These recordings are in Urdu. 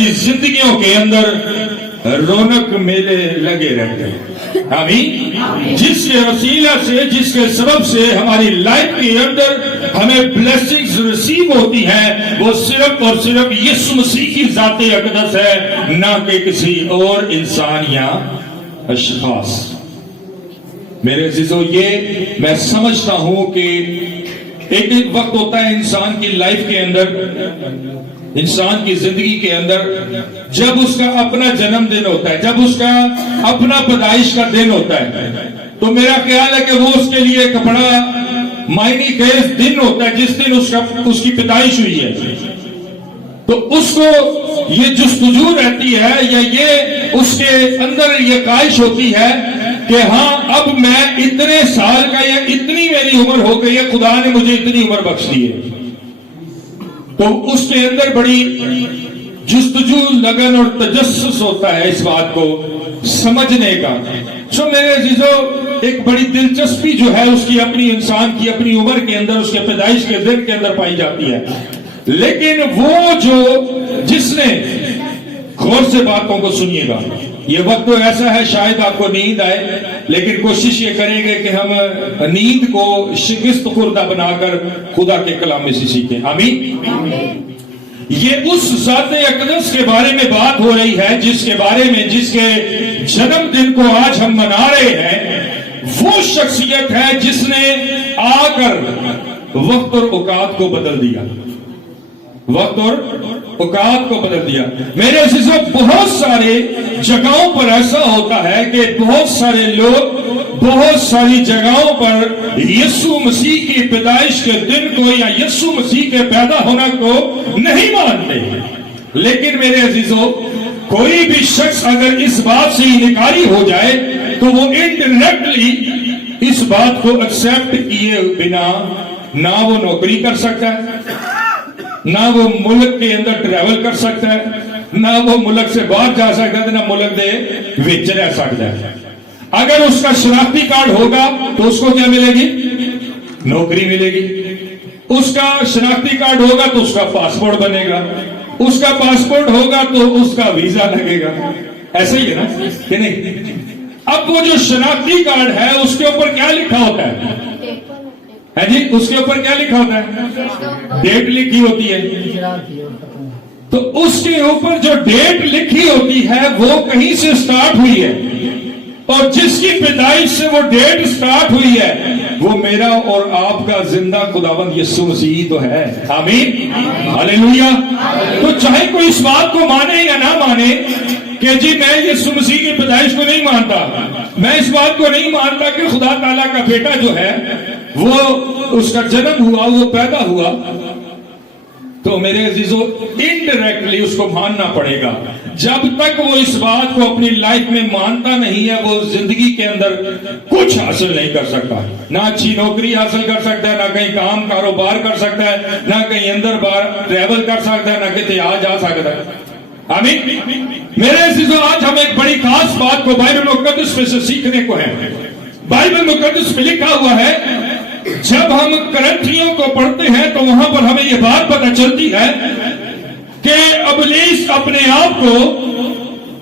ہماری زندگیوں کے اندر رونق میلے لگے رہتے ہیں. آمین. جس کے وسیلہ سے، جس کے سبب سے ہماری لائف کے اندر ہمیں بلیسنگز ریسیو ہوتی ہیں، وہ صرف اور صرف یسوع مسیح کی ذات اقدس ہے، نہ کہ کسی اور انسان یا اشخاص. میرے عزیزو، یہ میں سمجھتا ہوں کہ ایک وقت ہوتا ہے انسان کی لائف کے اندر، انسان کی زندگی کے اندر، جب اس کا اپنا جنم دن ہوتا ہے، جب اس کا اپنا پیدائش کا دن ہوتا ہے، تو میرا خیال ہے کہ وہ اس کے لیے ایک بڑا معنی خیز دن ہوتا ہے جس دن اس کی پیدائش ہوئی ہے. تو اس کو یہ جستجو رہتی ہے، یا یہ اس کے اندر یہ خواہش ہوتی ہے کہ ہاں اب میں اتنے سال کا، یا اتنی میری عمر ہو گئی ہے، خدا نے مجھے اتنی عمر بخش دی ہے. تو اس کے اندر بڑی جستجو، لگن اور تجسس ہوتا ہے اس بات کو سمجھنے کا. سو میرے عزیزو، ایک بڑی دلچسپی جو ہے اس کی اپنی انسان کی اپنی عمر کے اندر، اس کے پیدائش کے دن کے اندر پائی جاتی ہے. لیکن وہ جس نے غور سے باتوں کو سنیے گا، یہ وقت تو ایسا ہے شاید آپ کو نیند آئے، لیکن کوشش یہ کریں گے کہ ہم نیند کو شکست خوردہ بنا کر خدا کے کلام میں سے سیکھیں. آمین. یہ اس ذات اقدس کے بارے میں بات ہو رہی ہے جس کے بارے میں، جس کے جنم دن کو آج ہم منا رہے ہیں. وہ شخصیت ہے جس نے آ کر وقت اور اوقات کو بدل دیا، وقت اور اوقات کو بدل دیا. میرے عزیزو، بہت سارے جگہوں پر ایسا ہوتا ہے کہ بہت سارے لوگ بہت ساری جگہوں پر یسوع مسیح کی پیدائش کے دن کو یا یسوع مسیح کے پیدا ہونا کو نہیں مانتے. لیکن میرے عزیزو، کوئی بھی شخص اگر اس بات سے انکاری ہو جائے تو وہ انڈائریکٹلی اس بات کو ایکسپٹ کیے بنا نہ وہ نوکری کر سکتا ہے، نہ وہ ملک کے اندر ٹریول کر سکتا ہے، نہ وہ ملک سے باہر جا سکتا ہے، نہ ملک دے وچ رہ سکتا ہے. اگر اس کا شناختی کارڈ ہوگا تو اس کو کیا ملے گی؟ نوکری ملے گی. اس کا شناختی کارڈ ہوگا تو اس کا پاسپورٹ بنے گا. اس کا پاسپورٹ ہوگا تو اس کا ویزا لگے گا. ایسا ہی ہے نا کہ نہیں؟ اب وہ جو شناختی کارڈ ہے اس کے اوپر کیا لکھا ہوتا ہے جی؟ اس کے اوپر کیا لکھا ہوتا ہے؟ ڈیٹ لکھی ہوتی ہے. تو اس کے اوپر جو ڈیٹ لکھی ہوتی ہے وہ کہیں سے سٹارٹ ہوئی ہے، اور جس کی پیدائش سے وہ ڈیٹ سٹارٹ ہوئی ہے وہ میرا اور آپ کا زندہ خداوند یسوع مسیح تو ہے. آمین. ہاللیلویا. تو چاہے کوئی اس بات کو مانے یا نہ مانے کہ جی میں یسوع مسیح کی پیدائش کو نہیں مانتا، میں اس بات کو نہیں مانتا کہ خدا تعالیٰ کا بیٹا جو ہے وہ اس کا جنم ہوا، وہ پیدا ہوا، تو میرے عزیزو انڈائریکٹلی اس کو ماننا پڑے گا. جب تک وہ اس بات کو اپنی لائف میں مانتا نہیں ہے وہ زندگی کے اندر کچھ حاصل نہیں کر سکتا. نہ اچھی نوکری حاصل کر سکتا ہے، نہ کہیں کام کاروبار کر سکتا ہے، نہ کہیں اندر باہر ٹریول کر سکتا ہے، نہ کہیں آ جا سکتا ہے. آمین. میرے عزیزو، آج ہم ایک بڑی خاص بات کو بائبل مقدس میں سے سیکھنے کو ہے. بائبل مقدس میں لکھا ہوا ہے، جب ہم کرنتھیوں کو پڑھتے ہیں تو وہاں پر ہمیں یہ بات پتہ چلتی ہے کہ ابلیس اپنے آپ کو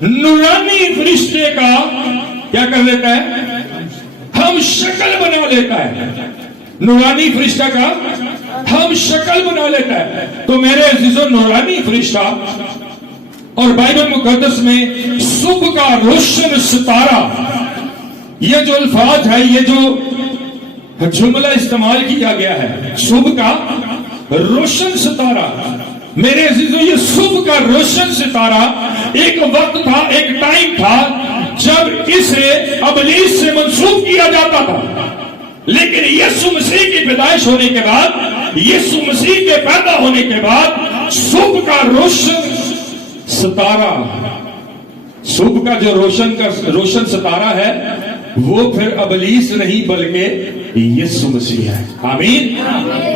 نورانی فرشتے کا کیا کر لیتا ہے؟ ہم شکل بنا لیتا ہے. نورانی فرشتہ کا ہم شکل بنا لیتا ہے. تو میرے عزیزو، نورانی فرشتہ اور بائبل مقدس میں صبح کا روشن ستارہ، یہ جو الفاظ ہے، یہ جو جملہ استعمال کیا گیا ہے، صبح کا روشن ستارہ. میرے عزیزو، یہ صبح کا روشن ستارہ ایک وقت تھا، ایک ٹائم تھا جب اسے ابلیس سے منسوب کیا جاتا تھا. لیکن یسوع مسیح کی پیدائش ہونے کے بعد، یسوع مسیح کے پیدا ہونے کے بعد صبح کا روشن ستارہ، صبح کا جو روشن ستارہ ہے وہ پھر ابلیس نہیں بلکہ یسوع مسیح ہے. آمین.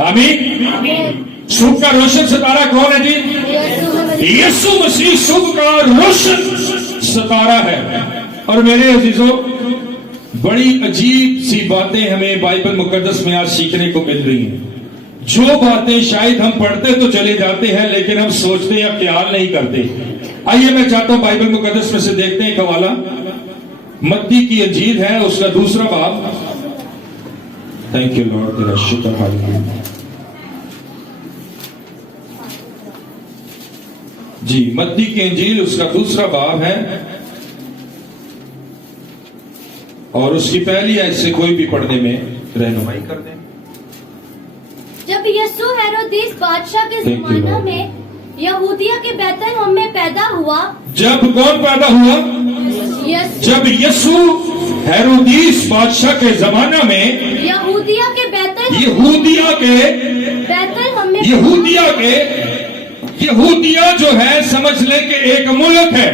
آمین. صبح کا روشن ستارہ کون ہے جی؟ یسوع مسیح صبح کا روشن ستارہ ہے. اور میرے عزیزو، بڑی عجیب سی باتیں ہمیں بائبل مقدس میں آج سیکھنے کو مل رہی ہیں. جو باتیں شاید ہم پڑھتے تو چلے جاتے ہیں لیکن ہم سوچتے یا خیال نہیں کرتے. آئیے میں چاہتا ہوں بائبل مقدس میں سے دیکھتے ہیں ایک حوالہ، متی کی انجیل ہے اس کا 2 باب. تھینک یو لارڈ، تیرا شکر ہاللیلویا. جی متی کی انجیل اس کا 2 باب ہے اور اس کی پہلی آیت سے کوئی بھی پڑھنے میں رہنمائی کر دیں. جب یسوع ہیرودیس بادشاہ کے زمانہ میں یہودیہ کے بیت لحم میں پیدا ہوا. جب کون پیدا ہوا؟ جب یسوع ہیرودیس بادشاہ کے زمانہ میں یہودیہ کے بیت لحم میں یہودیہ جو ہے سمجھ لیں کہ ایک ملک ہے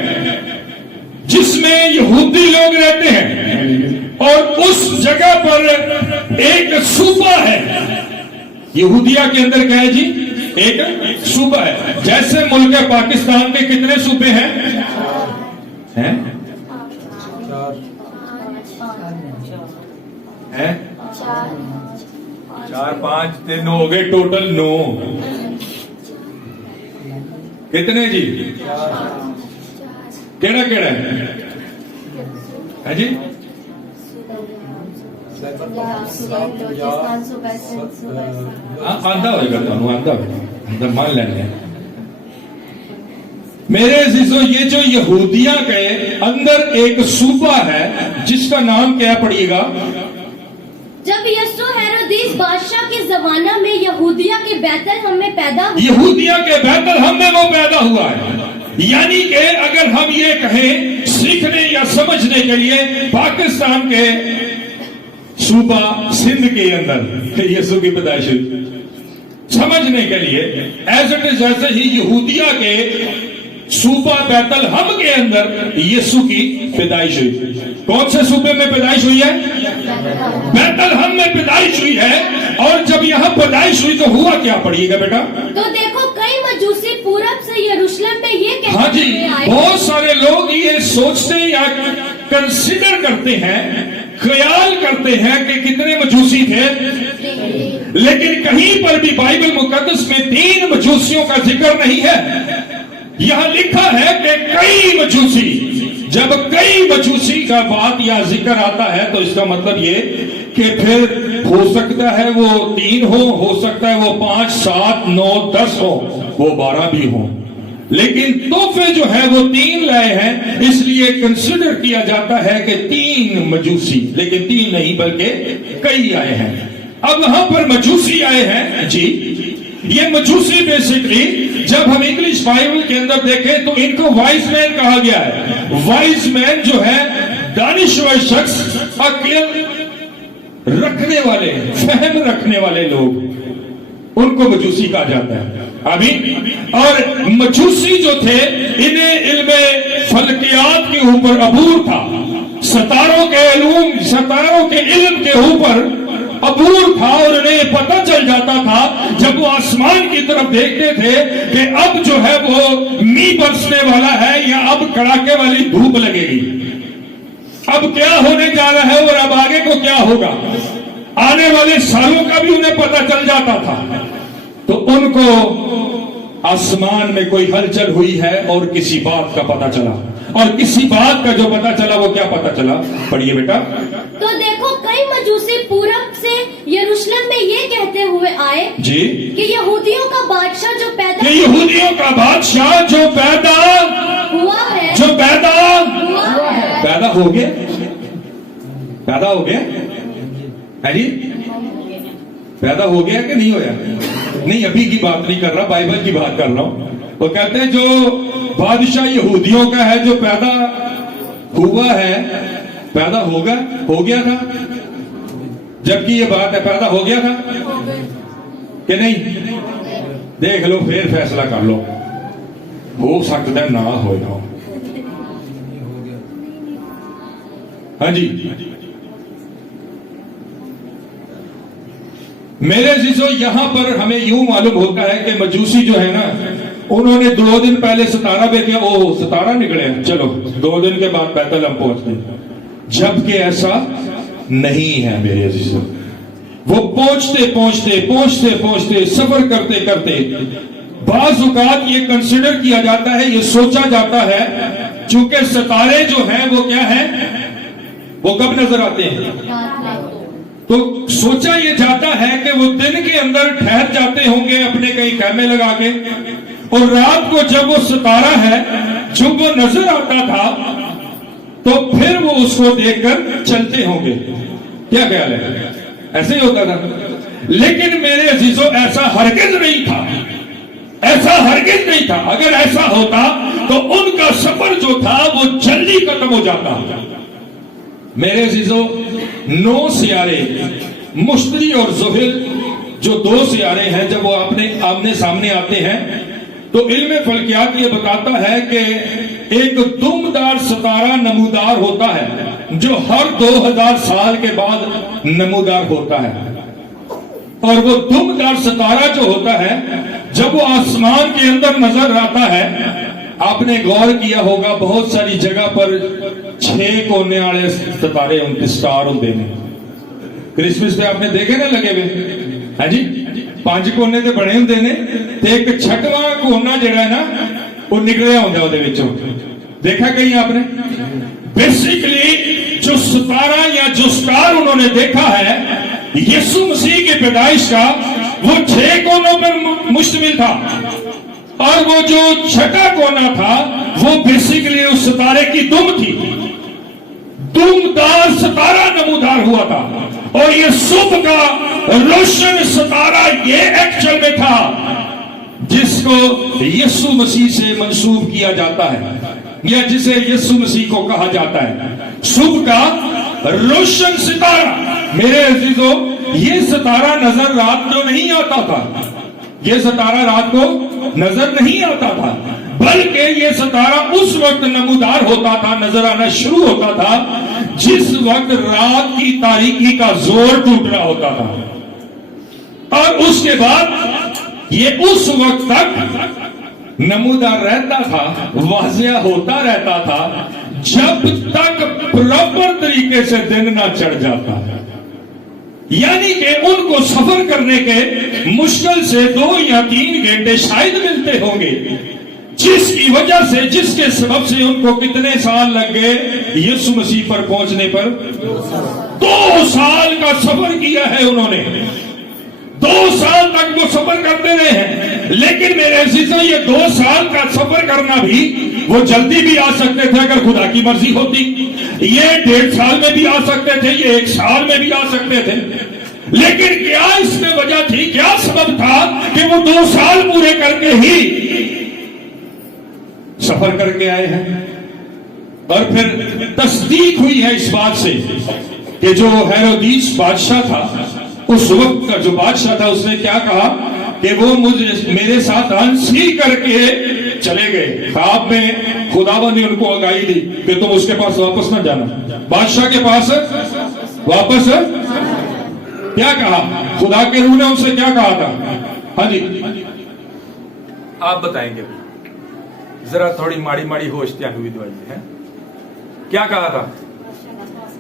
جس میں یہودی لوگ رہتے ہیں اور اس جگہ پر ایک صوبہ ہے. یہودیہ کے اندر کیا ہے جی؟ ایک صوبہ ہے. جیسے ملک پاکستان کے کتنے صوبے ہیں؟ 4 5 3 ہو گئے ٹوٹل 9. کتنے جی؟ کیڑا کیڑا ہے جی؟ آندھا ہوئے گا تو آندھا ہوئے گا مان لینے. میرے عزیزو یہ جو یہودیہ کے اندر ایک صوبہ ہے جس کا نام کیا پڑھیے گا؟ جب یسوع ہیرودیس بادشاہ کے زمانہ میں یہودیہ کے بیت لحم میں پیدا ہوا. یہودیہ کے بیت لحم میں وہ پیدا ہوا ہے. یعنی کہ اگر ہم یہ کہیں سیکھنے یا سمجھنے کے لیے پاکستان کے صوبہ سندھ کے اندر یسوع کی پیدائش ہوئی، سمجھنے کے لیے ایز اٹ از ایسے ہی یہودیہ کے صوبہ بیت لحم کے اندر یسوع کی پیدائش ہوئی. کون سے صوبے میں پیدائش ہوئی ہے؟ بیت لحم میں پیدائش ہوئی ہے. اور جب یہاں پیدائش ہوئی تو ہوا کیا؟ پڑھیے گا بیٹا. تو دیکھو کئی مجوسی پورب سے یروشلم میں یہ کہتے ہاں جی، بہت سارے لوگ یہ سوچتے یا کنسیڈر کرتے ہیں، خیال کرتے ہیں کہ کتنے مجوسی تھے، لیکن کہیں پر بھی بائبل مقدس میں 3 مجوسیوں کا ذکر نہیں ہے. یہاں لکھا ہے کہ کئی مجوسی. جب کئی مجوسی کا بات یا ذکر آتا ہے تو اس کا مطلب یہ کہ پھر ہو سکتا ہے وہ 3 ہو سکتا ہے وہ 5 7 9 10 ہو، وہ 12 بھی ہو، لیکن تحفے جو ہے وہ 3 لائے ہیں. اس لیے کنسیڈر کیا جاتا ہے کہ 3 مجوسی، لیکن 3 نہیں بلکہ کئی آئے ہیں. اب وہاں پر مجوسی آئے ہیں جی. یہ مجوسی بیسکلی جب ہم انگلش بائبل کے اندر دیکھیں تو ان کو وائز مین کہا گیا ہے. وائز مین جو ہے دانشور شخص، عقل رکھنے والے، فہم رکھنے والے لوگ، ان کو مجوسی کہا جاتا ہے. ابھی اور مجوسی جو تھے انہیں علم فلکیات کے اوپر عبور تھا، ستاروں کے علم کے اوپر عبور تھا، اور انہیں پتہ چل جاتا تھا جب وہ آسمان کی طرف دیکھتے تھے کہ اب جو ہے وہ می برسنے والا ہے یا اب کڑاکے والی دھوپ لگے گی، اب کیا ہونے جا رہا ہے اور اب آگے کو کیا ہوگا. آنے والے سالوں کا بھی انہیں پتہ چل جاتا تھا. تو ان کو آسمان میں کوئی ہلچل ہوئی ہے اور کسی بات کا پتہ چلا، اور کسی بات کا جو پتہ چلا وہ کیا پتہ چلا؟ پڑھیے بیٹا. تو دیکھو کئی مجوسی پورب سے یروشلم میں یہ کہتے ہوئے آئے جی کہ یہودیوں کا بادشاہ جو پیدا ہوا ہے پیدا ہو گیا جی، پیدا ہو گیا کہ نہیں ہویا؟ نہیں، ابھی کی بات نہیں کر رہا، بائبل کی بات کر رہا ہوں. وہ کہتے ہیں جو بادشاہ یہودیوں کا ہے جو پیدا ہوا ہے، پیدا ہو گیا تھا، جبکہ یہ بات ہے پیدا ہو گیا تھا کہ نہیں؟ دیکھ لو پھر فیصلہ کر لو، ہو سکتا ہے نہ ہو. ہاں جی میرے عزیزو، یہاں پر ہمیں یوں معلوم ہوتا ہے کہ مجوسی جو ہے نا، انہوں نے 2 دن پہلے ستارہ پہ کیا، ستارہ نکلے، چلو 2 دن کے بعد بیت لحم پہنچتے، جبکہ ایسا نہیں ہے میرے عزیزو. وہ پہنچتے سفر کرتے بعض اوقات یہ کنسیڈر کیا جاتا ہے, یہ سوچا جاتا ہے, چونکہ ستارے جو ہیں وہ کیا ہیں, وہ کب نظر آتے ہیں, تو سوچا یہ جاتا ہے کہ وہ دن کے اندر ٹھہر جاتے ہوں گے اپنے کئی خیمے لگا کے, اور رات کو جب وہ ستارہ ہے جب وہ نظر آتا تھا تو پھر وہ اس کو دیکھ کر چلتے ہوں گے. کیا خیال ہے؟ ایسے ہی ہوتا تھا. لیکن میرے عزیزو ایسا ہرگز نہیں تھا, ایسا ہرگز نہیں تھا. اگر ایسا ہوتا تو ان کا سفر جو تھا وہ جلدی ختم ہو جاتا. میرے عزیزو 9 سیارے مشتری اور زحل جو 2 سیارے ہیں, جب وہ آمنے سامنے آتے ہیں تو علم فلکیات یہ بتاتا ہے کہ ایک دمدار ستارہ نمودار ہوتا ہے جو ہر 2000 سال کے بعد نمودار ہوتا ہے. اور وہ دمدار ستارہ جو ہوتا ہے جب وہ آسمان کے اندر نظر آتا ہے, آپ نے غور کیا ہوگا بہت ساری جگہ پر 6 کونے والے ستارے ان کے سٹار ہوتے ہیں. کرسمس پہ آپ نے دیکھے نا لگے ہوئے, ہاں جی, 5 کونے تے بنے ہوندے نے تے ایک 6واں کونا جڑا ہے نا وہ نکلیا ہوندا اودے وچوں. دیکھا کہیں آپ نے؟ بیسیکلی جو ستارہ یا جو سٹار انہوں نے دیکھا ہے یسوع مسیح کی پیدائش کا, وہ 6 کونوں پر مشتمل تھا, اور وہ جو 6واں کونا تھا وہ بیسیکلی اس ستارے کی دم تھی. دمدار ستارہ نمودار ہوا تھا, اور یہ صبح کا روشن ستارہ یہ ایکچول میں تھا جس کو یسوع مسیح سے منسوب کیا جاتا ہے, یا جسے یسوع مسیح کو کہا جاتا ہے صبح کا روشن ستارہ. میرے عزیزو یہ ستارہ نظر رات کو نہیں آتا تھا, یہ ستارہ رات کو نظر نہیں آتا تھا, بلکہ یہ ستارہ اس وقت نمودار ہوتا تھا, نظر آنا شروع ہوتا تھا جس وقت رات کی تاریکی کا زور ٹوٹ رہا ہوتا تھا, اور اس کے بعد یہ اس وقت تک نمودار رہتا تھا, واضح ہوتا رہتا تھا جب تک پراپر طریقے سے دن نہ چڑھ جاتا. یعنی کہ ان کو سفر کرنے کے مشکل سے 2 یا 3 گھنٹے شاید ملتے ہوں گے, جس کی وجہ سے, جس کے سبب سے ان کو کتنے سال لگ گئے یسوع مسیح پر پہنچنے پر؟ 2 سال کا سفر کیا ہے انہوں نے, 2 سال تک وہ سفر کرتے رہے ہیں. لیکن میرے عزیزوں یہ 2 سال کا سفر کرنا بھی وہ جلدی بھی آ سکتے تھے اگر خدا کی مرضی ہوتی, یہ 1.5 سال میں بھی آ سکتے تھے, یہ 1 سال میں بھی آ سکتے تھے. لیکن کیا اس میں وجہ تھی, کیا سبب تھا کہ وہ 2 سال پورے کر کے ہی سفر کر کے آئے ہیں؟ اور پھر تصدیق ہوئی ہے اس بات سے کہ جو ہیرودیس بادشاہ تھا, اس وقت کا جو بادشاہ تھا, اس نے کیا کہا کہ وہ میرے ساتھ ہنسی کر کے چلے گئے. خواب میں خداوند نے ان کو آگاہی دی کہ تم اس کے پاس واپس نہ جانا, بادشاہ کے پاس واپس. کیا کہا خدا کے روح نے ان سے, کیا کہا تھا؟ ہاں جی آپ بتائیں گے, ذرا تھوڑی ماڑی ہوش تیان ہوئی دوائی ہے. کیا کہا تھا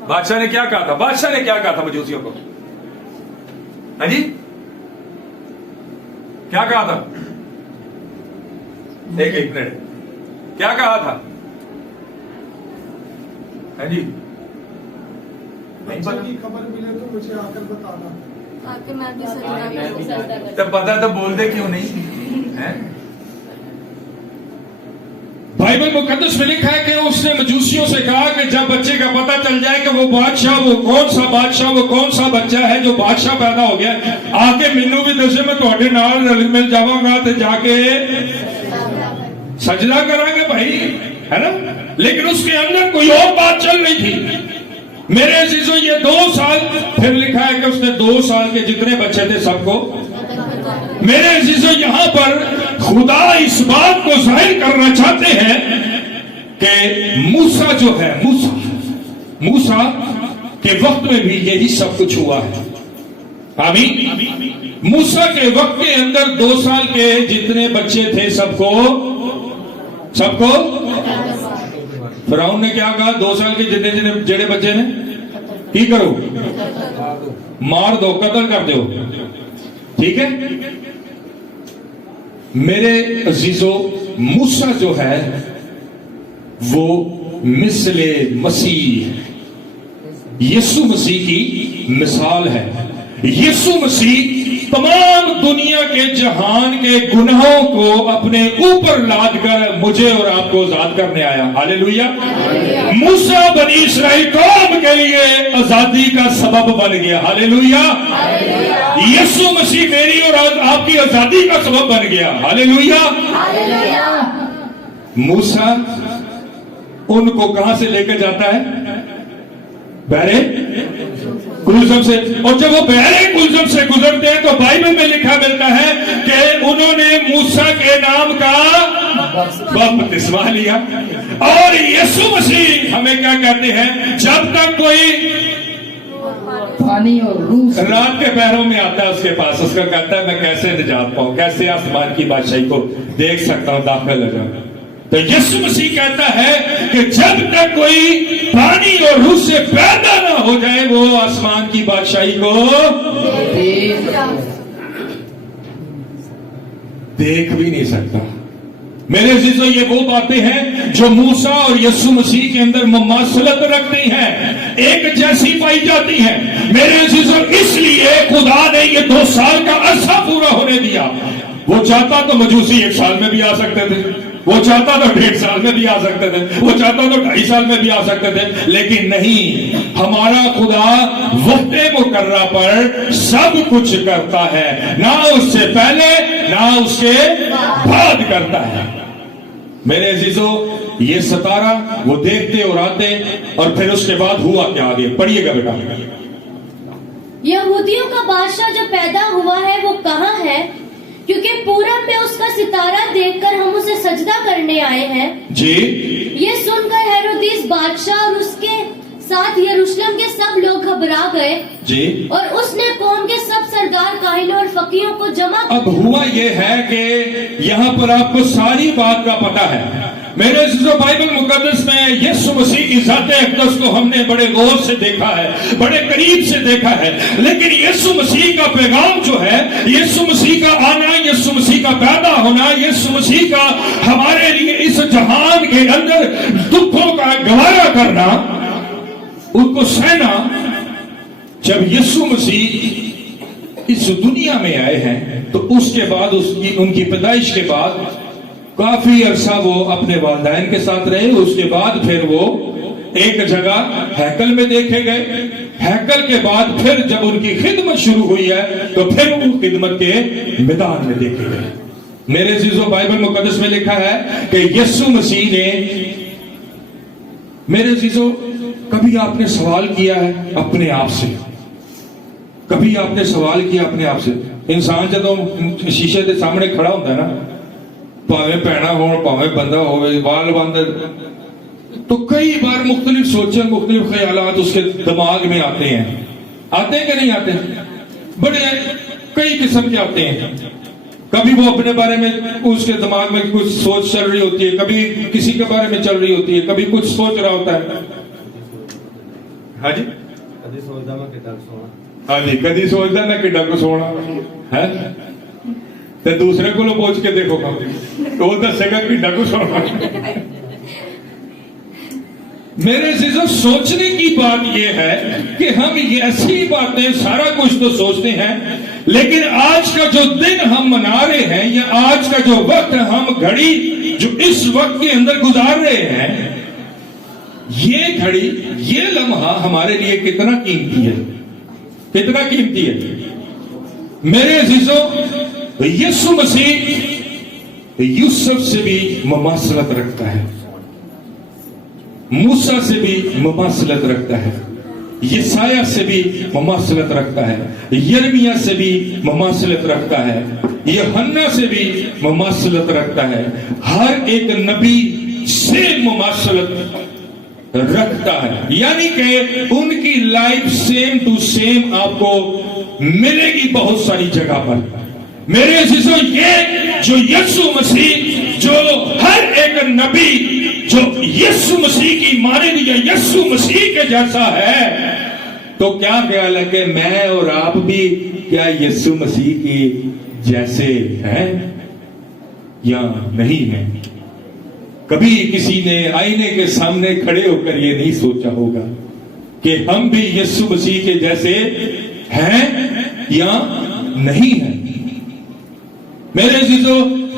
بادشاہ نے؟ کیا کہا تھا بادشاہ نے؟ کیا کہا تھا مجوسیوں کو؟ ہاں جی کیا کہا تھا؟ ایک منٹ, کیا کہا تھا؟ ہاں جی کی خبر ملے تو مجھے آ کر بتانا. تب پتا تو بول دے کیوں نہیں؟ بائبل مقدس میں لکھا ہے کہ اس نے مجوسیوں سے کہا کہ جب بچے کا پتہ چل جائے کہ وہ بادشاہ, وہ کون سا بادشاہ, وہ کون سا بچہ ہے جو بادشاہ پیدا ہو گیا, آ کے مینو بھی دسے, میں تھوڑے نال رل مل جاواں گا تے جا کے سجدہ کریں گے بھائی, ہے نا. لیکن اس کے اندر کوئی اور بات چل رہی تھی. میرے عزیزو یہ 2 سال, پھر لکھا ہے کہ اس نے 2 سال کے جتنے بچے تھے سب کو. میرے عزیزو یہاں پر خدا اس بات کو ظاہر کرنا چاہتے ہیں کہ موسیٰ جو ہے, موسیٰ کے وقت میں بھی یہی سب کچھ ہوا ہے. آمین. موسیٰ کے وقت کے اندر 2 سال کے جتنے بچے تھے سب کو فرعون نے کیا کہا؟ 2 سال کے جتنے جڑے بچے نے کی کرو, مار دو, قتل کر دو. ٹھیک ہے. میرے عزیزو موسیٰ جو ہے وہ مثل مسیح یسوع مسیح کی مثال ہے. یسوع مسیح تمام دنیا کے جہان کے گناہوں کو اپنے اوپر لاد کر مجھے اور آپ کو آزاد کرنے آیا. ہاللیلویہ. موسیٰ بنی اسرائیل قوم کے لیے آزادی کا سبب بن گیا. ہاللیلویہ. یسوع مسیح میری اور آپ کی آزادی کا سبب بن گیا. ہاللیلویہ. موسیٰ ان کو کہاں سے لے کر جاتا ہے؟ بحر کلزم سے. اور جب وہ بحر کلزم سے گزرتے ہیں تو بائبل میں لکھا ملتا ہے کہ انہوں نے موسیٰ کے نام کا بپتسمہ لیا. اور یسوع مسیح ہمیں کیا کہتے ہیں؟ جب تک کوئی پانی اور روح رات کے پہروں میں آتا ہے اس کے پاس، اس کا کہتا ہے میں کیسے نجات پاؤں، کیسے آسمان کی بادشاہی کو دیکھ سکتا ہوں، داخل ہو جاؤں. تو یسوع مسیح کہتا ہے کہ جب تک کوئی پانی اور روح سے پیدا نہ ہو جائے وہ آسمان کی بادشاہی کو دیکھ بھی نہیں سکتا. میرے عزیزو یہ وہ باتیں ہیں جو موسیٰ اور یسوع مسیح کے اندر مماثلت رکھتی ہیں، ایک جیسی پائی جاتی ہیں. میرے عزیزو اس لیے خدا نے یہ 2 سال کا عرصہ پورا ہونے دیا. وہ چاہتا تو مجوسی 1 سال میں بھی آ سکتے تھے، وہ چاہتا تو 1.5 سال میں بھی آ سکتے تھے، وہ چاہتا تو 2.5 سال میں بھی آ سکتے تھے، لیکن نہیں، ہمارا خدا وقت مقررہ پر سب کچھ کرتا ہے، نہ اس سے پہلے نہ اس کے بعد کرتا ہے. میرے عزیزو یہ ستارہ وہ دیکھتے اور آتے، اور پھر اس کے بعد ہوا کیا؟ آگے پڑھیے گا بیٹا. یہودیوں کا بادشاہ جو پیدا ہوا ہے وہ کہاں ہے؟ کیونکہ پورب میں اس کا ستارہ دیکھ کر ہم اسے سجدہ کرنے آئے ہیں. جی. یہ سن کر ہیرودیس بادشاہ اور اس کے ساتھ یروشلم کے سب لوگ گھبرا گئے. جی. اور اس نے قوم کے سب سردار کاہنوں اور فقیہوں کو جمع کر. اب ہوا یہ ہے کہ یہاں پر آپ کو ساری بات کا پتہ ہے. میرے عزیزو بائبل مقدس میں یسوع مسیح کی ذات اقدس کو ہم نے بڑے غور سے دیکھا ہے، بڑے قریب سے دیکھا ہے، لیکن یسوع مسیح کا پیغام جو ہے، یسوع مسیح کا آنا، یسوع مسیح کا پیدا ہونا، یسوع مسیح کا ہمارے لیے اس جہان کے اندر دکھوں کا گوارا کرنا، ان کو سہنا، جب یسوع مسیح اس دنیا میں آئے ہیں تو اس کے بعد ان کی پیدائش کے بعد کافی عرصہ وہ اپنے والدین کے ساتھ رہے. اس کے بعد پھر وہ ایک جگہ ہیکل میں دیکھے گئے. ہیکل کے بعد پھر جب ان کی خدمت شروع ہوئی ہے تو پھر وہ خدمت کے میدان میں دیکھے گئے. میرے عزیزو بائبل مقدس میں لکھا ہے کہ یسوع مسیح نے، میرے عزیزو کبھی آپ نے سوال کیا ہے اپنے آپ سے؟ کبھی آپ نے سوال کیا اپنے آپ سے؟ انسان جب شیشے کے سامنے کھڑا ہوتا ہے نا، پاوے پینا ہو پاوے بندہ ہوئے بال باندھے، تو کئی بار مختلف سوچیں، مختلف خیالات اس کے دماغ میں آتے ہیں. آتے ہیں کہ نہیں آتے؟ بڑے کئی قسم کے آتے ہیں. کبھی وہ اپنے بارے میں اس کے دماغ میں کچھ سوچ چل رہی ہوتی ہے، کبھی کسی کے بارے میں چل رہی ہوتی ہے، کبھی کچھ سوچ رہا ہوتا ہے. ہاں جی، ہاں جی، کدی سوچتا نہ کہ ڈنگ سونا ہے. تو دوسرے کو پوچھ کے دیکھو گا تو وہ دسے گا کہ ڈنگ سونا. میرے عزیزو سوچنے کی بات یہ ہے کہ ہم یہ ایسی باتیں سارا کچھ تو سوچتے ہیں، لیکن آج کا جو دن ہم منا رہے ہیں یا آج کا جو وقت ہم گھڑی جو اس وقت کے اندر گزار رہے ہیں، یہ گھڑی، یہ لمحہ ہمارے لیے کتنا قیمتی ہے، کتنا قیمتی ہے. میرے عزیزو یسوع مسیح یوسف سے بھی مماثلت رکھتا ہے، موسیٰ سے بھی مماثلت رکھتا ہے، یسایہ سے بھی مماثلت رکھتا ہے، یرمیہ سے بھی مماثلت رکھتا ہے، یوحنا سے بھی مماثلت رکھتا ہے. ہر ایک نبی سے مماثلت رکھتا ہے، یعنی کہ ان کی لائف سیم ٹو سیم آپ کو ملے گی بہت ساری جگہ پر. میرے عزیزو یہ جو یسوع مسیح، جو ہر ایک نبی جو یسوع مسیح کی مانند یا یسوع مسیح کے جیسا ہے، تو کیا خیال ہے کہ میں اور آپ بھی کیا یسوع مسیح کی جیسے ہیں؟ یا نہیں ہیں. کبھی کسی نے آئینے کے سامنے کھڑے ہو کر یہ نہیں سوچا ہوگا کہ ہم بھی یسوع مسیح کے جیسے ہیں یا نہیں ہیں. میرے عزیزو،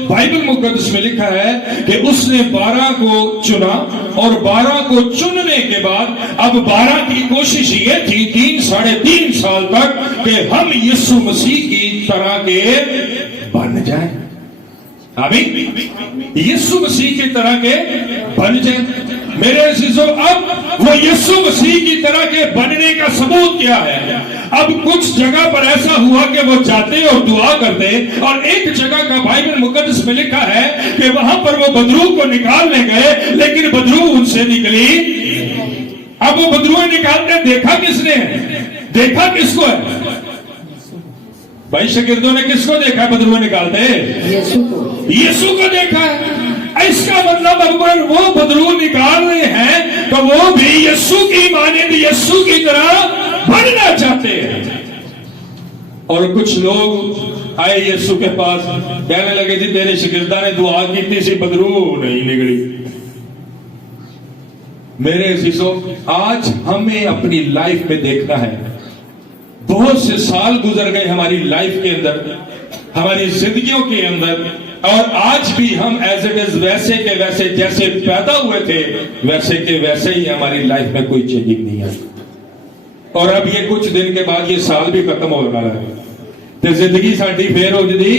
بائبل مقدس میں لکھا ہے کہ اس نے 12 کو چنا، اور 12 کو چننے کے بعد اب 12 کی کوشش یہ تھی 3.5 سال تک کہ ہم یسوع مسیح کی طرح کے بن جائیں. آمین. یسوع مسیح کی طرح کے بن جائیں. میرے عزیزو، اب وہ یسوع مسیح کی طرح کے بننے کا ثبوت کیا ہے؟ اب کچھ جگہ پر ایسا ہوا کہ وہ جاتے اور دعا کرتے، اور ایک جگہ کا بائبل مقدس میں لکھا ہے کہ وہاں پر وہ بدروح کو نکالنے گئے، لیکن بدروح ان سے نکلی. اب وہ بدروح نکالتے دیکھا کس نے؟ دیکھا کس کو ہے؟ بھائی شاگردوں نے کس کو دیکھا بدروح نکالتے؟ یسوع کو دیکھا ہے. اس کا مطلب اگر وہ بدروح نکال رہے ہیں تو وہ بھی یسوع کی مانند یسوع کی طرح بننا چاہتے ہیں. اور کچھ لوگ آئے یسوع کے پاس، کہنے لگے جی تیرے شاگرداں نے دعا کی تھی، سی بدروح نہیں نکلی. میرے عزیزو، آج ہمیں اپنی لائف میں دیکھنا ہے. بہت سے سال گزر گئے ہماری لائف کے اندر، ہماری زندگیوں کے اندر، اور آج بھی ہم ایز اٹ از ویسے کے ویسے جیسے پیدا ہوئے تھے ویسے کے ویسے ہی ہماری لائف میں کوئی چینجنگ نہیں ہے. اور اب یہ کچھ دن کے بعد یہ سال بھی ختم ہو رہا ہے تو زندگی ساڈی پھر اونجی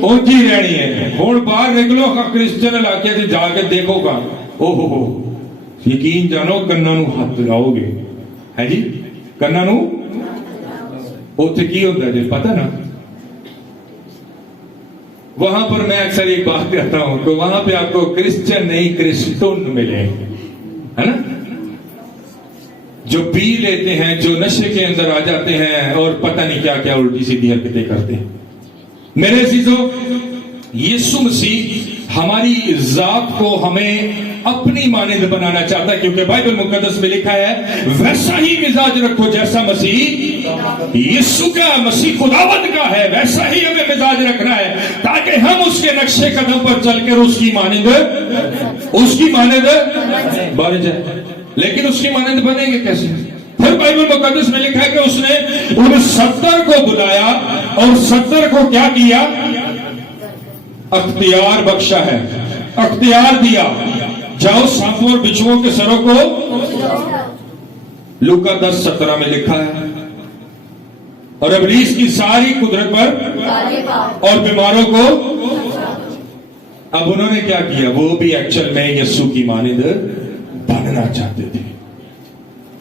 اونجی رہنی ہے. ہوں باہر نکلو کرسچن علاقے سے جا کے دیکھو گا، او ہو یقین جانو کناں نوں ہاتھ لاؤ گے. ہے جی، کناں نوں اوتھے کی ہوتا ہے پتہ نا. وہاں پر میں اکثر ایک بات کہتا ہوں کہ وہاں پہ آپ کو کرسچن نہیں کرسٹون ملے، ہے نا، جو پی لیتے ہیں، جو نشے کے اندر آ جاتے ہیں اور پتہ نہیں کیا کیا الٹی سیدھی حرکتیں کرتے ہیں. میرے عزیزو، یسوع مسیح ہماری ذات کو ہمیں اپنی مانند بنانا چاہتا ہے، کیونکہ بائبل مقدس میں لکھا ہے ویسا ہی مزاج رکھو جیسا مسیح یسوع کا، مسیح خداوند کا ہے، ویسا ہی ہمیں مزاج رکھنا ہے تاکہ ہم اس کے نقشے قدم پر چل کر اس کی مانند بن جائے. لیکن اس کی مانند بنیں گے کیسے؟ پھر بائبل مقدس میں لکھا ہے کہ اس نے ان 70 کو بلایا اور 70 کو کیا کیا؟ اختیار بخشا ہے، اختیار دیا، جاؤ سانپوں اور بچھوؤں کے سروں کو. لوکا 10:17 میں لکھا ہے، اور ابلیس کی ساری قدرت پر اور بیماروں کو. اب انہوں نے کیا کیا؟ وہ بھی ایکچوئل میں یسوع کی مانند بننا چاہتے تھے،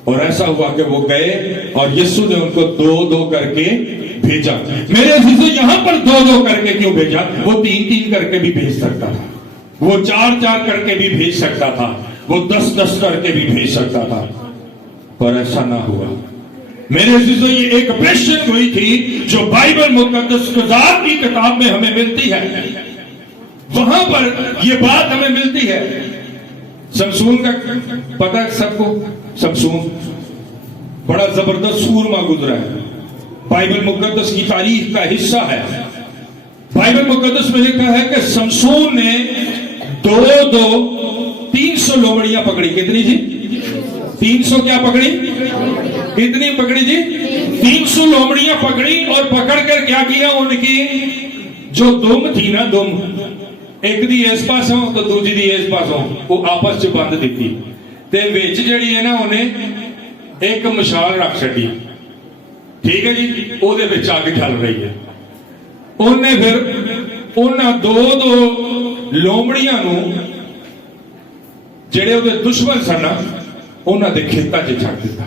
اور ایسا ہوا کہ وہ گئے اور یسوع نے ان کو 2-2 کر کے بھیجا. میرے عزیزو، یہاں پر 2-2 کر کے کیوں بھیجا؟ وہ 3-3 کر کے بھی بھیج سکتا تھا، وہ 4-4 کر کے بھی بھیج سکتا تھا، وہ 10-10 کر کے بھی بھیج سکتا تھا، پر ایسا نہ ہوا. میرے عزیزو، یہ ایک پیشن ہوئی تھی جو بائبل مقدس قضات کی کتاب میں ہمیں ملتی ہے. وہاں پر یہ بات ہمیں ملتی ہے. سمسون کا پتہ سب کو، سمسون بڑا زبردست سورما گزرا ہے، بائبل مقدس کی تاریخ کا حصہ ہے. بائبل مقدس میں لکھا ہے کہ سمسون نے 300 لومڑیاں پکڑی. کتنی جی؟ 300 کیا پکڑی؟ کتنی پکڑی جی؟ 300 لومڑیاں پکڑی، اور پکڑ کر کیا کیا؟ ان کی جو دم تھی نا، دم ایک دی اس پاسوں تو دوسری دی اس پاسوں، وہ آپس چ بند دیتی تے وچ جڑی ہے نا انہیں ایک مشال رکھ چھڈی. ٹھیک ہے جی، او دے وچ اگ ٹھل رہی ہے. انہیں پھر انہاں 2 لومڑیاں نو جڑے وہ دشمن سن انہاں دے کھیتاں چ چھڈ دتا.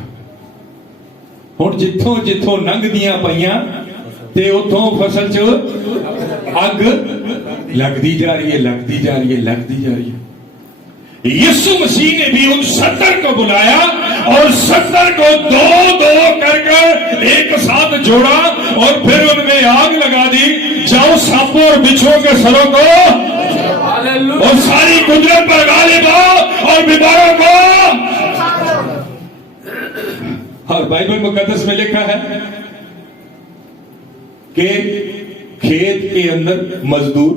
ہن جتھوں جتھوں لنگدیاں پئیاں تے اتھوں فصل چ اگ لگتی جا رہی ہے، لگتی جا رہی ہے، لگتی جا رہی ہے. یسوع مسیح نے بھی ان 70 کو بلایا اور 70 کو 2-2 کر ایک ساتھ جوڑا اور پھر ان میں آگ لگا دی. جاؤ سانپوں اور بچھوؤں کے سروں کو اور ساری قدرت پر غالب آؤ اور بیماروں کو. اور بائبل مقدس میں لکھا ہے کہ کھیت کے اندر مزدور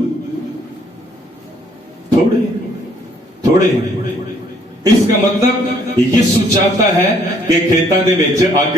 ਥੋੜੇ ਇਸ ਦਾ ਮਤਲਬ ਯਿਸੂ ਚਾਹਤਾ ਹੈ ਕਿ ਖੇਤਾਂ ਦੇ ਵਿੱਚ ਅੱਗ